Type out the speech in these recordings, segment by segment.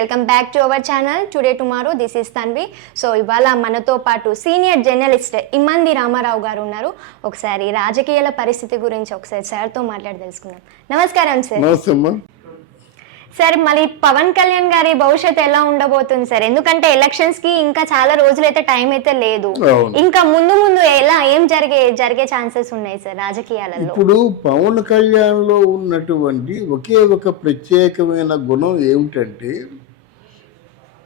Welcome back to our channel. Today tomorrow this is Tanvi so ఇవాళ మనతో పాటు senior journalist ఇమ్మంది రామారావు గారు ఉన్నారు. ఒకసారి రాజకీయాల పరిస్థితి గురించి ఒకసారి సార్తో మాట్లాడి తెలుసుకుందాం. నమస్కారం సార్ సార్ మళ్ళీ పవన్ కళ్యాణ్ గారి భవిష్యత్తు ఎలా ఉండబోతుంది సార్ ఎందుకంటే ఎలక్షన్స్కి ఇంకా చాలా రోజులైతే టైం అయితే లేదు. ఇంకా ముందు ముందు ఎలా ఏం జరిగే జరిగే ఛాన్సెస్ ఉన్నాయి సార్ రాజకీయాలలో? ఇప్పుడు పవన్ కళ్యాణ్లో ఉన్నటువంటి ఒకే ఒక ప్రత్యేకమైన గుణం ఏమిటంటే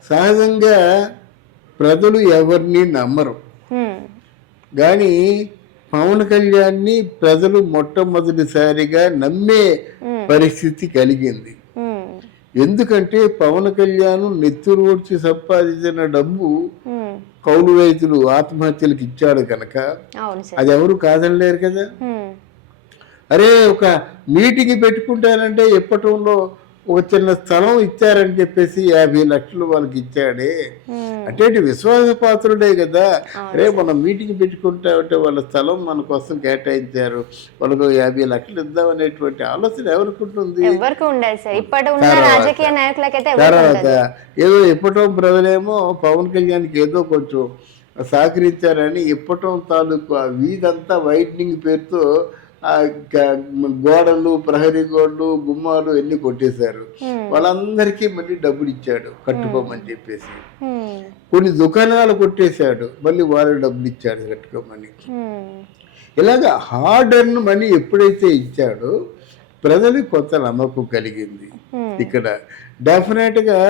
సహజంగా ప్రజలు ఎవరిని నమ్మరు. కానీ పవన్ కళ్యాణ్ని ప్రజలు మొట్టమొదటిసారిగా నమ్మే పరిస్థితి కలిగింది. ఎందుకంటే పవన్ కళ్యాణ్ నెత్తురు వచ్చి సంపాదించిన డబ్బు. కౌలు రైతులు ఆత్మహత్యలకు ఇచ్చాడు కనుక అది ఎవరు కాదనలేరు కదా. అరే ఒక మీటింగ్ పెట్టుకుంటానంటే ఎప్పటంలో ఒక చిన్న స్థలం ఇచ్చారని చెప్పేసి యాభై లక్షలు వాళ్ళకి ఇచ్చాడే. అంటే ఇటు విశ్వాసపాత్రుడే కదా. అరే మనం మీటింగ్ పెట్టుకుంటామంటే వాళ్ళ స్థలం మన కోసం కేటాయించారు. వాళ్ళకు యాభై లక్షలు ఇద్దామనేటువంటి ఆలోచన ఎవరికి ఉంటుంది తర్వాత- ఏదో ఇప్పటం ప్రజలేమో పవన్ కళ్యాణ్కి ఏదో కొంచెం సహకరించారని ఇప్పటం తాలూకు ఆ వీధంతా వైట్నింగ్ పేరుతో గోడలు ప్రహరీ గోడలు గుమ్మాలు ఎన్ని కొట్టేశారు. వాళ్ళందరికీ మళ్ళీ డబ్బులు ఇచ్చాడు కట్టుకోమని చెప్పేసి. కొన్ని దుకాణాలు కొట్టేశాడు మళ్ళీ వాళ్ళు డబ్బులు ఇచ్చాడు కట్టుకోమని. ఇలాగ హార్డ్ మనీ ఎప్పుడైతే ఇచ్చాడో ప్రజలకు కొత్త నమ్మకం కలిగింది. ఇక్కడ డెఫినెట్గా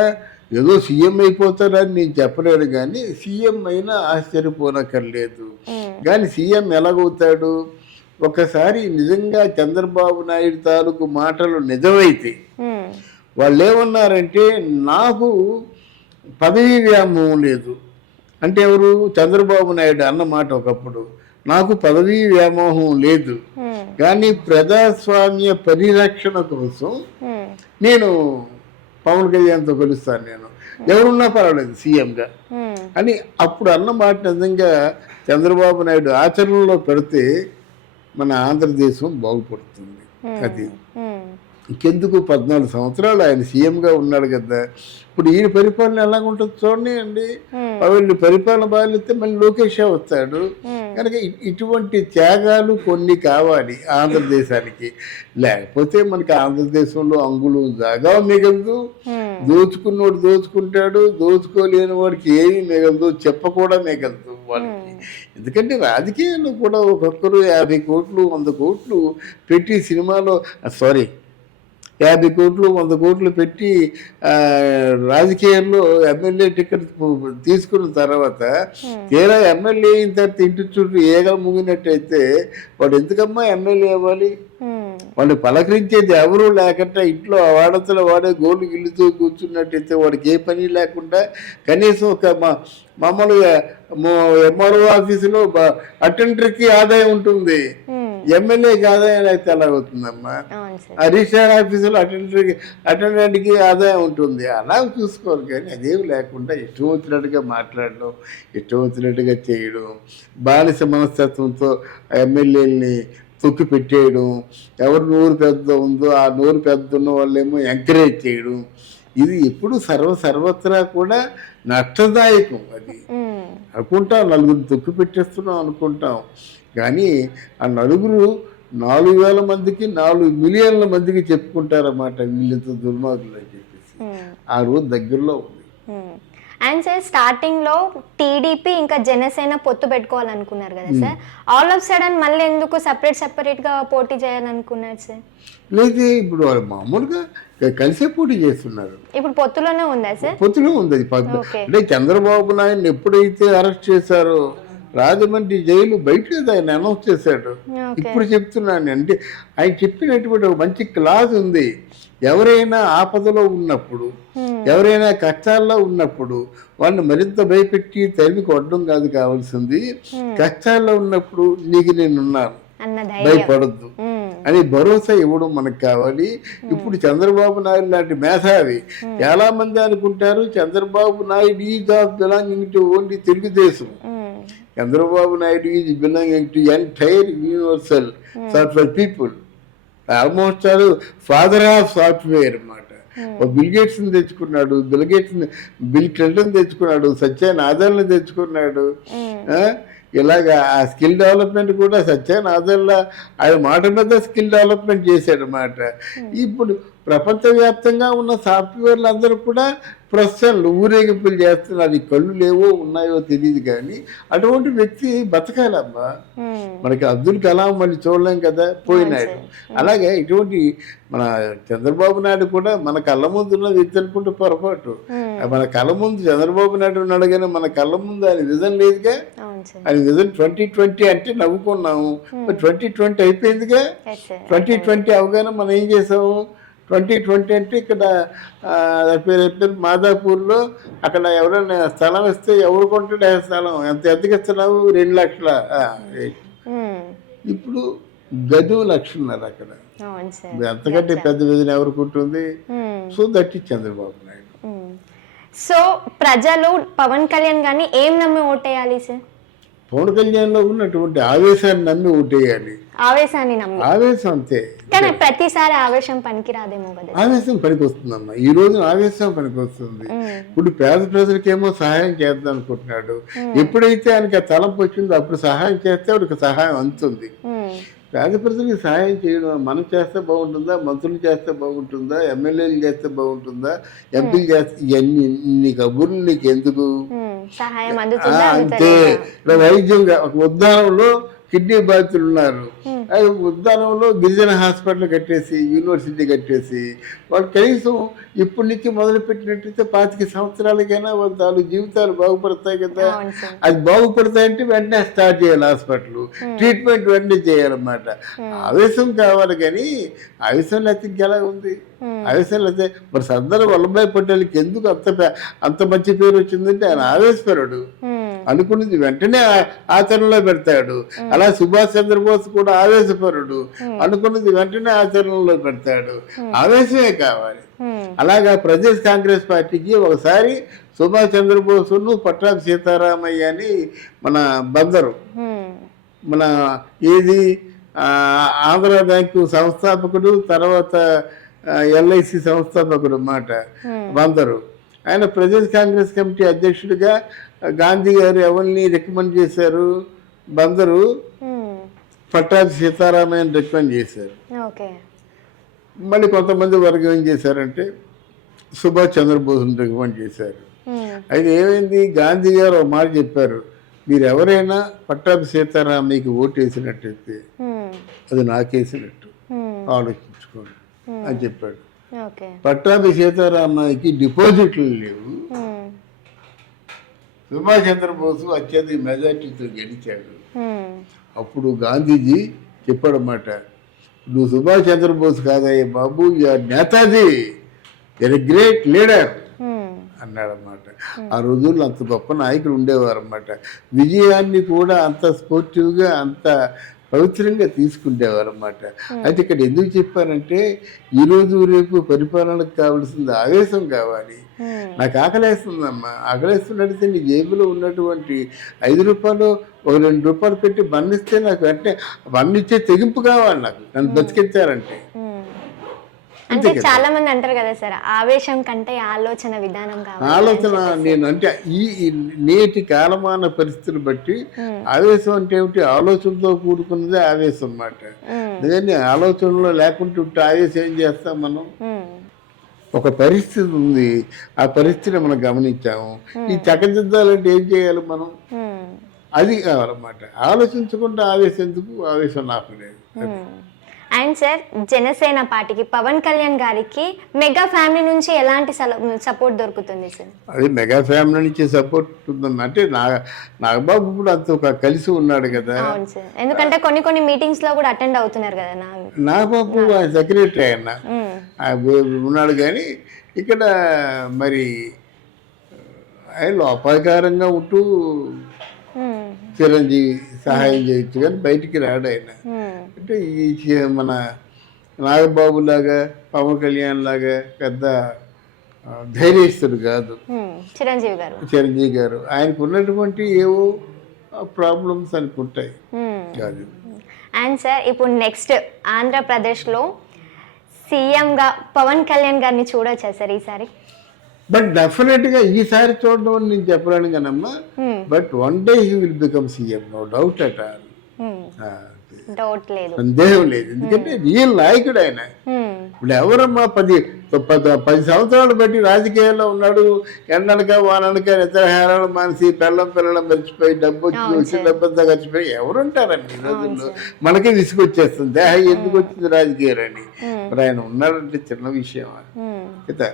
ఏదో సీఎం అయిపోతారని నేను చెప్పలేను కానీ సీఎం అయినా ఆశ్చర్యపోనక్కర్లేదు. కానీ సీఎం ఎలాగవుతాడు ఒకసారి నిజంగా చంద్రబాబు నాయుడు తాలూకు మాటలు నిజమైతే. వాళ్ళు ఏమన్నారంటే నాకు పదవీ వ్యామోహం లేదు అంటే ఎవరు చంద్రబాబు నాయుడు అన్న మాట ఒకప్పుడు నాకు పదవీ వ్యామోహం లేదు. కానీ ప్రజాస్వామ్య పరిరక్షణ కోసం. నేను పవన్ కళ్యాణ్తో కలుస్తాను నేను ఎవరున్నా పర్వాలేదు సీఎంగా. అని అప్పుడు అన్న మాట నిజంగా చంద్రబాబు నాయుడు ఆచరణలో పెడితే మన ఆంధ్రదేశం బాగుపడుతుంది. అది. ఇంకెందుకు పద్నాలుగు సంవత్సరాలు ఆయన సీఎంగా ఉన్నాడు కదా. ఇప్పుడు ఈయన పరిపాలన ఎలా ఉంటుంది చూడండి అండి. వీళ్ళు పరిపాలన బాగాలేస్తే మళ్ళీ లోకేష్ వస్తాడు. కనుక ఇటువంటి త్యాగాలు కొన్ని కావాలి ఆంధ్రదేశానికి. లేకపోతే మనకి ఆంధ్రదేశంలో అంగులు జాగా మిగలదు. దోచుకున్నోడు దోచుకుంటాడు. దోచుకోలేని వాడికి ఏమీ మిగలదు. చెప్ప కూడా మిగలదు వాళ్ళకి. ఎందుకంటే రాజకీయాల్లో కూడా ఒక్కొక్కరు యాభై కోట్లు వంద కోట్లు పెట్టి సినిమాలో సారీ యాభై కోట్లు వంద కోట్లు పెట్టి రాజకీయాల్లో ఎమ్మెల్యే టికెట్ తీసుకున్న తర్వాత తీరా ఎమ్మెల్యే అయిన తర్వాత ఇంటి చుట్టూ ఏగా ముగినట్టయితే వాడు ఎందుకమ్మా ఎమ్మెల్యే అవ్వాలి హ్మ్. వాళ్ళు పలకరించేది ఎవరూ లేకుండా ఇంట్లో వాడతల వాడే గోళ్ళు గిల్లుతూ కూర్చున్నట్టయితే వాడికి ఏ పని లేకుండా కనీసం ఒక మామూలుగా ఎంఆర్ఓ ఆఫీసులో అటెండర్కి ఆదాయం ఉంటుంది. ఎమ్మెల్యేకి ఆదాయం అయితే ఎలా అవుతుందమ్మా రిజిస్టర్ ఆఫీసులో అటెండర్కి అటెండెంట్కి ఆదాయం ఉంటుంది. అలా చూసుకోవాలి కానీ అదేం లేకుండా ఇష్టం వచ్చినట్టుగా మాట్లాడడం ఇష్టం వచ్చినట్టుగా చేయడం బానిస మనస్తత్వంతో ఎమ్మెల్యేలని తొక్కి పెట్టేయడం ఎవరు నోరు పెద్ద ఉందో ఆ నోరు పెద్ద ఉన్న వాళ్ళేమో ఎంకరేజ్ చేయడం ఇది ఎప్పుడు సర్వ సర్వత్రా కూడా నష్టదాయకం అది. అనుకుంటాం నలుగురు తొక్కి పెట్టేస్తున్నాం అనుకుంటాం కానీ ఆ నలుగురు నాలుగు వేల మందికి నాలుగు మిలియన్ల మందికి చెప్పుకుంటారన్నమాట వీళ్ళంత దుర్మార్గులు అని చెప్పేసి. ఆ రోజు దగ్గరలో ఉంది. అండ్ సార్ స్టార్టింగ్లో టీడీపీ ఇంకా జనసేన పొత్తు పెట్టుకోవాలనుకున్నారు కదా సార్ ఆల్ ఆఫ్ సడన్ మళ్ళీ ఎందుకు సపరేట్ సపరేట్గా పోటీ చేయాలనుకున్నారు సార్ లేదు ఇప్పుడు వాళ్ళు మామూలుగా కలిసే పోటీ చేస్తున్నారు. ఇప్పుడు పొత్తులోనే ఉందా సార్ పొత్తులో ఉంది. అంటే చంద్రబాబు నాయుడు ఎప్పుడైతే అరెస్ట్ చేశారో రాజమండ్రి జైలు బయట ఆయన అనౌన్స్ చేశాడు. ఇప్పుడు చెప్తున్నాను అంటే ఆయన చెప్పినటువంటి ఒక మంచి క్లాజ్ ఉంది. ఎవరైనా ఆపదలో ఉన్నప్పుడు. ఎవరైనా కష్టాల్లో ఉన్నప్పుడు వాళ్ళని మరింత భయపెట్టి తరిమి కొట్టడం కాదు కావాల్సింది. కష్టాల్లో ఉన్నప్పుడు నీకు నేనున్నాను. భయపడద్దు. అని భరోసా ఇవ్వడం మనకు కావాలి. ఇప్పుడు చంద్రబాబు నాయుడు లాంటి మేధావి చాలా మంది అనుకుంటారు Chandrababu Naidu is of belonging to only Telugudesam. Chandrababu Naidu is belonging to entire universal software people. Almost father of software అన్నమాట. ఒక బిల్ గేట్స్ని తెచ్చుకున్నాడు బిల్ గేట్స్ని బిల్ క్లింటన్ తెచ్చుకున్నాడు సత్యానాథల్ని తెచ్చుకున్నాడు. ఆ? ఇలాగ ఆ స్కిల్ డెవలప్మెంట్ కూడా సత్యానాథల్లా ఆయన మాట మీద స్కిల్ డెవలప్మెంట్ చేశాడు అన్నమాట ఇప్పుడు ప్రపంచవ్యాప్తంగా ఉన్న సాఫ్ట్వేర్లు అందరూ కూడా ప్రొఫెషన్లు ఊరేగింపులు చేస్తున్నారు. కళ్ళు లేవో ఉన్నాయో తెలియదు కానీ అటువంటి వ్యక్తి బతకాలమ్మా. మ్మ్. మనకి అబ్దుల్ కలాం మళ్ళీ చూడలేం కదా పోయినాడు. అలాగే ఇటువంటి మన చంద్రబాబు నాయుడు కూడా మన కళ్ళ ముందు ఉన్న వ్యక్తి అనుకుంటే పొరపాటు. మన కళ్ళ ముందు చంద్రబాబు నాయుడు ఉన్నాడు కానీ మన కళ్ళ ముందు ఆయన విజన్ లేదుగా? ఆయన విజన్ ట్వంటీ ట్వంటీ అంటే నవ్వుకున్నాము. ట్వంటీ ట్వంటీ అయిపోయిందిగా? ట్వంటీ ట్వంటీ అవగానే మనం ఏం చేసాము? ట్వంటీ ట్వంటీ అంటే ఇక్కడ పేరు పేరు? మాదాపూర్లో అక్కడ ఎవరైనా స్థలం ఇస్తే ఎవరు కొంటాడు ఆ స్థలం? ఎంత ఎంతకి ఇస్తున్నావు? రెండు లక్షల. ఇప్పుడు గదువు లక్షన్నర అక్కడ. అంతకంటే పెద్ద విజన్ ఎవరికి ఉంటుంది. So that Chandrababu Naidu. So ప్రజలు పవన్ కళ్యాణ్ గారిని ఏం నమ్మి ఓటేయాలి సార్? పవన్ కళ్యాణ్లో ఉన్నటువంటి ఆవేశాన్ని నమ్మి ఓటేయాలి. ఆవేశాన్ని నమ్మి. ఆవేశం అంతే. కానీ ప్రతిసారి ఆవేశం పనికిరాదేమో కదా. ఆవేశం పనికొస్తుందమ్మా. ఈ రోజు ఆవేశం పనికొస్తుంది. ఇప్పుడు పేద ప్రజలకేమో సహాయం చేద్దాం అనుకుంటున్నాడు ఎప్పుడైతే ఆయనకి ఆ తలంపు వచ్చిందో అప్పుడు సహాయం చేస్తే వాడికి సహాయం అందుతుంది. పేద ప్రజలకు సహాయం చేయడం మనం చేస్తే బాగుంటుందా? మంత్రులు చేస్తే బాగుంటుందా? ఎమ్మెల్యేలు చేస్తే బాగుంటుందా? ఎంపీలు చేస్తే ఇవన్నీ నీ కబుర్లు నీకు ఎందుకు అంతే. వైద్యంగా ఒక ఉద్యానంలో కిడ్నీ బాధితులు ఉన్నారు. ఆ ఉద్యానంలో గిరిజన హాస్పిటల్ కట్టేసి యూనివర్సిటీ కట్టేసి వాళ్ళు కనీసం ఇప్పటి నుంచి మొదలు పెట్టినట్టయితే పాతిక సంవత్సరాలకైనా వాళ్ళ తాలూ జీవితాలు బాగుపడతాయి కదా. అది బాగుపడతాయంటే వెంటనే స్టార్ట్ చేయాలి హాస్పిటల్. ట్రీట్మెంట్ వెంటనే చేయాలన్నమాట. ఆవేశం కావాలి కానీ ఆవేశం లేకపోతే ఇంకెలా ఉంది? ఆవేశం లేకపోతే మరి సర్దార్ వల్లభాయ్ పటేల్కి ఎందుకు అంత అంత మంచి పేరు వచ్చిందంటే ఆయన ఆవేశపరుడు. అనుకున్నది వెంటనే ఆచరణలో పెడతాడు. అలా సుభాష్ చంద్రబోస్ కూడా ఆవేశపరుడు. అనుకున్నది వెంటనే ఆచరణలో పెడతాడు. ఆవేశమే కావాలి. అలాగా ప్రదేశ్ కాంగ్రెస్ పార్టీకి ఒకసారి సుభాష్ చంద్రబోసును పట్టాభి సీతారామయ్య అని మన బందరు. మన ఏది ఆంధ్ర బ్యాంకు సంస్థాపకుడు తర్వాత ఎల్ఐసి సంస్థాపకుడు మాట బందరు. ఆయన ప్రదేశ్ కాంగ్రెస్ కమిటీ అధ్యక్షుడిగా గాంధీ గారు ఎవరిని రికమెండ్ చేశారు? బందరు. పట్టాభి సీతారామయ్యని రికమెండ్ చేశారు. మళ్ళీ కొంతమంది వర్గం ఏం చేశారంటే సుభాష్ చంద్రబోస్ని రికమెండ్ చేశారు. అయితే ఏమైంది? గాంధీ గారు ఒక మాట చెప్పారు. మీరు ఎవరైనా పట్టాభి సీతారామయ్యకి ఓటు వేసినట్టయితే. అది నాకేసినట్టు. ఆలోచించుకోండి అని చెప్పాడు. పట్టాభి సీతారామయ్యకి డిపాజిట్లు లేవు. సుభాష్ చంద్రబోసు అత్యధిక మెజార్టీతో గెలిచాడు. అప్పుడు గాంధీజీ చెప్పాడన్నమాట నువ్వు సుభాష్ చంద్రబోస్ కాదయ్య బాబు you are Netaji uh great leader hmm. అన్నాడన్నమాట ఆ రోజుల్లో అంత గొప్ప నాయకులు ఉండేవారు అన్నమాట విజయాన్ని కూడా అంత స్పోర్టివ్గా అంత పవిత్రంగా తీసుకుండేవారు అన్నమాట అయితే ఇక్కడ ఎందుకు చెప్పానంటే ఈరోజు రేపు పరిపాలనకు కావాల్సింది ఆవేశం కావాలి. నాకు ఆకలేస్తుందమ్మా. ఆకలేస్తున్నట్టయితే నీ జేబులో ఉన్నటువంటి ఐదు రూపాయలు ఒక రెండు రూపాయలు పెట్టి బన్నిస్తే నాకు వెంటనే బన్నిచ్చే తెగింపు కావాలి నాకు. నన్ను బతికించారంటే. మ్మ్. అంటే చాలా మంది అంటారు కదా సార్ ఆవేశం కంటే ఆలోచన విధానం ఆలోచన నేను అంటే ఈ నేటి కాలమాన పరిస్థితులు బట్టి ఆవేశం అంటే ఏమిటి? ఆలోచనతో కూడుకున్నదే ఆవేశం అన్నమాట. అందుకని ఆలోచనలో లేకుంటే ఆవేశం ఏం చేస్తాం మనం. ఒక పరిస్థితి ఉంది. ఆ పరిస్థితిని మనం గమనించాము. ఈ చక్కదిద్దాలంటే ఏం చేయాలి మనం. అది కావాలన్నమాట. ఆలోచించకుండా ఆవేశం ఎందుకు? ఆవేశం నాకు లేదు. అండ్ సార్ జనసేన పార్టీకి పవన్ కళ్యాణ్ గారికి మెగా ఫ్యామిలీ నుంచి ఎలాంటి సపోర్ట్ దొరుకుతుంది సార్ అది మెగా ఫ్యామిలీ నుంచి సపోర్ట్ అంటే నాగబాబు ఇప్పుడు అంత ఒక కలిసి ఉన్నాడు కదా. ఎందుకంటే కొన్ని కొన్ని మీటింగ్స్లో కూడా అటెండ్ అవుతున్నారు కదా నాగబాబు సెక్రటరీ ఆయన ఉన్నాడు కానీ ఇక్కడ మరి ఆయన లోపాయకారంగా ఉంటూ. చిరంజీవి సహాయం చేయొచ్చు కానీ బయటికి రాడు ఆయన. అంటే ఈ మన నాగబాబు లాగా పవన్ కళ్యాణ్ లాగా పెద్ద ధైర్యస్తుడు కాదు. చిరంజీవి గారు. చిరంజీవి గారు. ఆయనకు ఉన్నటువంటి ఏవో ప్రాబ్లమ్స్ అనుకుంటాయి. కాదు. అండ్ సార్ ఇప్పుడు నెక్స్ట్ ఆంధ్రప్రదేశ్లో సీఎంగా పవన్ కళ్యాణ్ గారిని చూడొచ్చా సార్ ఈసారి? బట్ డెఫినెట్గా ఈసారి చూడడం అని నేను చెప్పలేను కానమ్మా. Hmm. But one day he will become CM no doubt at all సందేహం లేదు. ఎందుకంటే రియల్ నాయకుడు ఆయన. Hmm. ఇప్పుడు ఎవరమ్మా పది పది సంవత్సరాలు బట్టి రాజకీయాల్లో ఉన్నాడు. ఎండనక వాననక నిద్రహారాలు మానేసి పిల్లం పిల్లలు మర్చిపోయి డబ్బు వచ్చి వచ్చి డబ్బంతా ఖర్చిపోయి ఎవరుంటారండి ఈ రోజుల్లో? మనకే విసుగొచ్చేస్తుంది. దేహ ఎందుకు వచ్చింది రాజకీయాలని మరి ఆయన ఉన్నాడంటే చిన్న విషయమా? Hmm. కదా.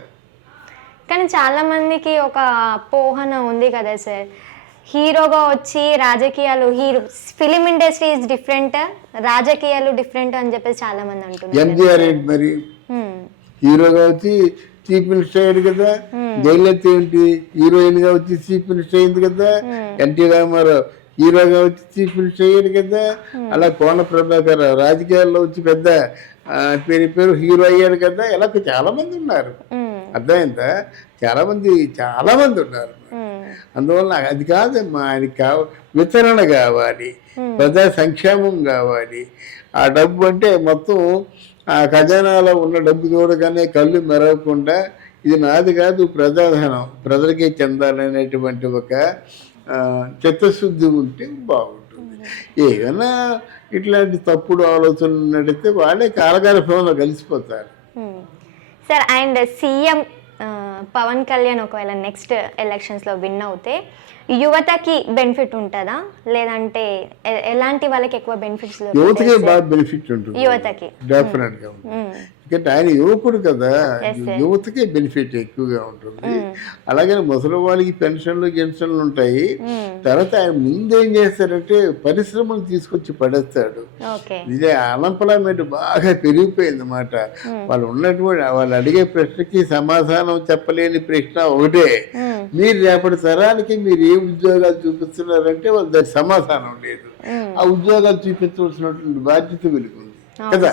కానీ చాలా మందికి ఒక పోహన ఉంది కదా సార్. హీరోగా వచ్చి రాజకీయాలు hero film industry is different రాజకీయాలు డిఫరెంట్ అని చెప్పేసి చాలా మంది అంటున్నారు ఎంజీఆర్ ఏంటి మరి. హీరోగా వచ్చి చీఫ్ మినిస్టర్ అయ్యాడు కదా. జయలలిత ఏంటి? హీరోయిన్గా వచ్చి చీఫ్ మినిస్టర్ అయింది కదా. ఎన్టీ రామారావు హీరోగా వచ్చి చీఫ్ మినిస్టర్ అయ్యాడు కదా. అలా కోన ప్రభాకర్ రాజకీయాల్లో వచ్చి పెద్ద పేరు పేరు హీరో అయ్యాడు కదా. ఇలా చాలా మంది ఉన్నారు. అర్థమైందా? చాలా మంది చాలా మంది ఉన్నారు. అందువల్ల అది కాదమ్మా ఆయనకి కావ వితరణ కావాలి ప్రజా సంక్షేమం కావాలి. ఆ డబ్బు అంటే మొత్తం ఆ ఖజానాలో ఉన్న డబ్బు చూడగానే కళ్ళు మెరవకుండా ఇది నాది కాదు ప్రజాధనం ప్రజలకే చెందాలనేటువంటి ఒక చిత్తశుద్ధి ఉంటే బాగుంటుంది. ఏమైనా ఇట్లాంటి తప్పుడు ఆలోచనలు నడితే వాళ్ళే కాలకాలభంలో కలిసిపోతారు. Hmm. Sir and CM Pawan Kalyan ఒకవేళ నెక్స్ట్ ఎలక్షన్స్లో విన్ అవుతే యువతకి బెనిఫిట్ ఉంటుందా? లేదంటే ఎలాంటి వాళ్ళకి ఎక్కువ బెనిఫిట్స్ యువతకే బాగా బెనిఫిట్ ఉంటుంది. యువతకి. డెఫినెట్గా ఉంటుంది. Hmm. ఎందుకంటే ఆయన యువకుడు కదా. యువతకే బెనిఫిట్ ఎక్కువగా ఉంటుంది. అలాగే ముసలి వాళ్ళకి పెన్షన్లు గిన్షన్లు ఉంటాయి. తర్వాత ఆయన ముందు ఏం చేస్తారంటే పరిశ్రమలు తీసుకొచ్చి పడేస్తాడు. ఇదే అన్ఎంప్లాయ్మెంట్ బాగా పెరిగిపోయింది అన్నమాట వాళ్ళు ఉన్నటువంటి వాళ్ళు అడిగే ప్రశ్నకి సమాధానం చెప్పలేని ప్రశ్న ఒకటే. మీరు రేపటి తరానికి మీరు ఏ ఉద్యోగాలు చూపిస్తున్నారంటే వాళ్ళు దానికి సమాధానం లేదు. ఆ ఉద్యోగాలు చూపించవలసినటువంటి బాధ్యత అవును కదా?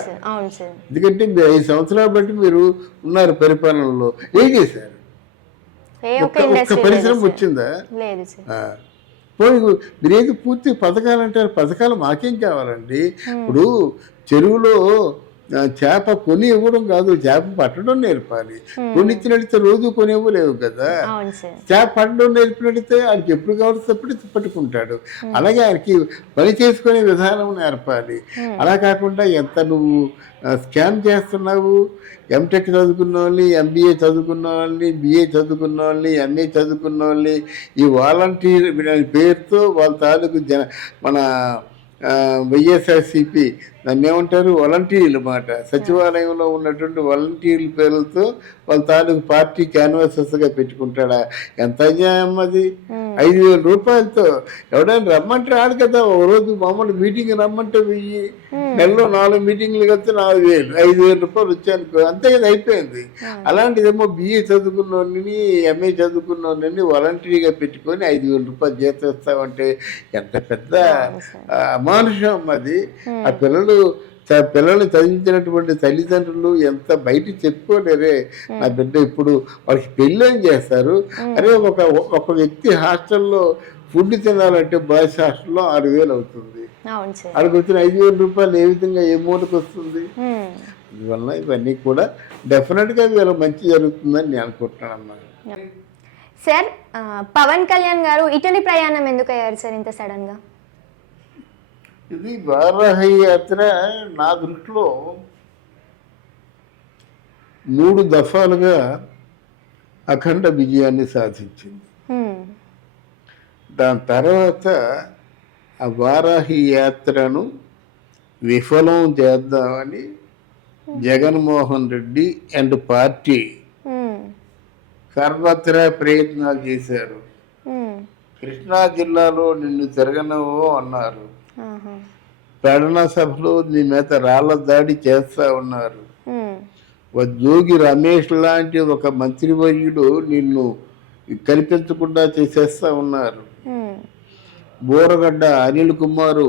ఎందుకంటే మీరు ఐదు సంవత్సరాలు బట్టి మీరు ఉన్నారు పరిపాలనలో. ఏం చేశారు? ఒక్క పరిశ్రమ వచ్చిందా. పోనీ మీరేది పూర్తి పథకాలు అంటారు? పథకాలు మాకేం కావాలండి? ఇప్పుడు చెరువులో చేప కొని ఇవ్వడం కాదు చేప పట్టడం నేర్పాలి. కొని ఇచ్చినడితే రోజు కొని ఇవ్వలేవు కదా. చేప పట్టడం నేర్పినడితే ఆయనకి ఎప్పుడు కావాల్సి అప్పుడు పట్టుకుంటాడు అలాగే ఆయనకి పని చేసుకునే విధానం నేర్పాలి. అలా కాకుండా ఎంత నువ్వు స్కామ్ చేస్తున్నావు ఎంటెక్ చదువుకున్న వాళ్ళని ఎంబీఏ చదువుకున్న వాళ్ళని బిఏ చదువుకున్న వాళ్ళని ఎంఏ చదువుకున్న వాళ్ళని ఈ వాలంటీర్ పేరుతో వాళ్ళ తాలూకు జన మన వైఎస్ఆర్సిపి దాన్ని ఏమంటారు? వాలంటీర్లు మాట. సచివాలయంలో ఉన్నటువంటి వాలంటీర్ల పేర్లతో వాళ్ళ తాలూకు పార్టీ క్యాన్వాసెస్గా పెట్టుకుంటాడా? ఎంత అన్యాయం అది? ఐదు వేల రూపాయలతో ఎవడైనా రమ్మంటే రాడు కదా. ఓ రోజు మామూలు మీటింగ్ రమ్మంటే వెయ్యి నెలలో నాలుగు మీటింగ్లు కలిస్తే నాలుగు వేలు ఐదు వేల రూపాయలు వచ్చానుకో అంతే కదా అయిపోయింది. అలాంటిదేమో బిఏ చదువుకున్నోడిని ఎంఏ చదువుకున్నోడిని వాలంటరీగా పెట్టుకొని ఐదు వేల రూపాయలు జీతం ఇస్తామంటే ఎంత పెద్ద అమానుషం అది. ఆ పిల్లలు పిల్లల్ని చదివించినటువంటి తల్లిదండ్రులు ఎంత బయట చెప్పుకోలేరే. నా బిడ్డ ఇప్పుడు వాళ్ళకి పెళ్ళి ఏం చేస్తారు అరే ఒక ఒక వ్యక్తి హాస్టల్లో ఫుడ్ తినాలంటే బాయ్స్ హాస్టల్లో ఆరు వేలు అవుతుంది. వాళ్ళకి వచ్చిన ఐదు వేల రూపాయలు ఏ విధంగా ఏ వస్తుంది. అందువల్ల ఇవన్నీ కూడా డెఫినెట్గా వీళ్ళ మంచి జరుగుతుందని నేను అనుకుంటున్నాను. సార్ పవన్ కళ్యాణ్ గారు ఇటలీ ప్రయాణం ఎందుకు అయ్యారు సార్ ఇంత సడన్గా ఇది వారాహి యాత్ర నా దృష్టిలో మూడు దఫాలుగా అఖండ విజయాన్ని సాధించింది. దాని తర్వాత ఆ వారాహి యాత్రను విఫలం చేద్దామని జగన్మోహన్ రెడ్డి అండ్ పార్టీ. సర్వత్రా ప్రయత్నాలు చేశారు. కృష్ణా జిల్లాలో నిన్ను తిరగనవో అన్నారు ప్రకటన సభలో నీ మీద రాళ్ళ దాడి చేస్తా ఉన్నారు. జోగి రమేష్ లాంటి ఒక మంత్రివర్యుడు నిన్ను కనిపించకుండా చేసేస్తా ఉన్నారు. బోరగడ్డ అనిల్ కుమారు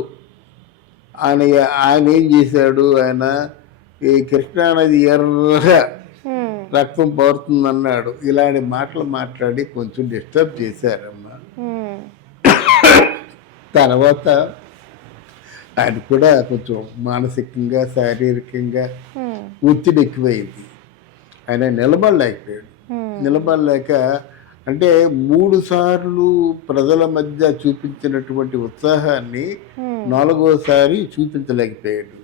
ఆయన ఆయన ఏం చేశాడు? ఆయన ఈ కృష్ణానది ఎర్రగా. రక్తం పారుతుందన్నాడు ఇలాంటి మాటలు మాట్లాడి కొంచెం డిస్టర్బ్ చేశారమ్మా. తర్వాత ఆయన కూడా కొంచెం మానసికంగా శారీరకంగా. ఒత్తిడి ఎక్కువైంది. ఆయన నిలబడలేకపోయాడు. నిలబడలేక అంటే మూడు సార్లు ప్రజల మధ్య చూపించినటువంటి ఉత్సాహాన్ని నాలుగోసారి చూపించలేకపోయాడు.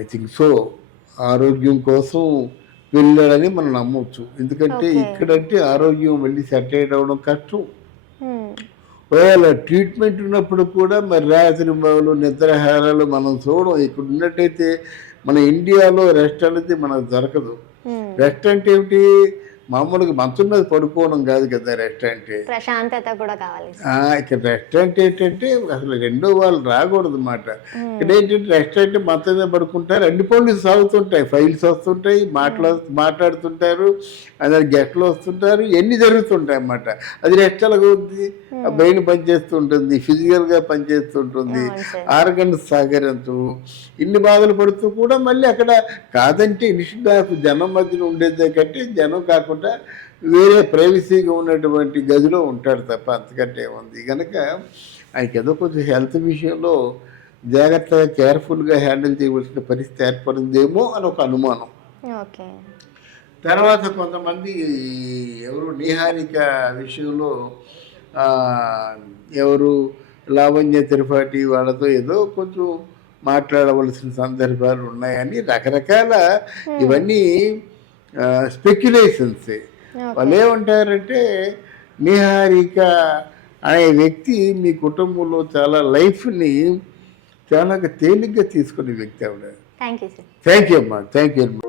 ఐ థింక్ సో ఆరోగ్యం కోసం వెళ్ళాడని మనం నమ్మొచ్చు. ఎందుకంటే. ఇక్కడంటే ఆరోగ్యం మళ్ళీ సెట్ అవ్వడం కష్టం. ఒకవేళ ట్రీట్మెంట్ ఉన్నప్పుడు కూడా మరి రాత్రి బావులు నిద్రాహారాలు మనం చూడం. ఇక్కడ ఉన్నట్టయితే మన ఇండియాలో రెస్ట్ అనేది మనకు దొరకదు. రెస్ట్ అంటే ఏమిటి? మామూలుగా మంచం మీద పడుకోవడం కాదు కదా రెస్ట్ అంటే ప్రశాంతత కూడా కావాలి. ఆ, ఇక్కడ రెస్టారెంట్ ఏంటంటే అసలు రెండో వాళ్ళు రాకూడదు అన్నమాట ఇక్కడ ఏంటంటే రెస్టారెంట్ మొత్తం మీద పడుకుంటారు. అన్ని పనులు సాగుతుంటాయి. ఫైల్స్ వస్తుంటాయి మాట్లా మాట్లాడుతుంటారు అదే గెస్ట్లు వస్తుంటారు ఎన్ని జరుగుతుంటాయి అన్నమాట. అది రెస్ట్ ఎలాగవుద్ది ఆ బ్రెయిన్ పనిచేస్తుంటుంది ఫిజికల్గా పనిచేస్తుంటుంది. ఆర్గన్స్ సహకరించు ఇన్ని బాధలు పడుతూ కూడా మళ్ళీ అక్కడ కాదంటే ఇన్స్టిట్యూట్ జనం మధ్యన ఉండేదే కంటే జనం కాకుండా వేరే ప్రైవసీగా ఉన్నటువంటి గదిలో ఉంటాడు తప్ప అంతకంటే ఉంది కనుక ఆయనకి ఏదో కొంచెం హెల్త్ విషయంలో జాగ్రత్తగా కేర్ఫుల్గా హ్యాండిల్ చేయవలసిన పరిస్థితి ఏర్పడిందేమో అని ఒక అనుమానం. ఓకే. తర్వాత కొంతమంది ఎవరు నిహారిక విషయంలో ఎవరు లావణ్య త్రిపాఠి వాళ్ళతో ఏదో కొంచెం మాట్లాడవలసిన సందర్భాలు ఉన్నాయని రకరకాల ఇవన్నీ స్పెక్యులేషన్స్ వాళ్ళు ఏమంటారంటే నిహారిక అనే వ్యక్తి మీ కుటుంబంలో చాలా లైఫ్ని చాలా తేలిగ్గా తీసుకునే వ్యక్తి ఆవిడ thank you sir thank you అమ్మా థ్యాంక్ యూ అమ్మా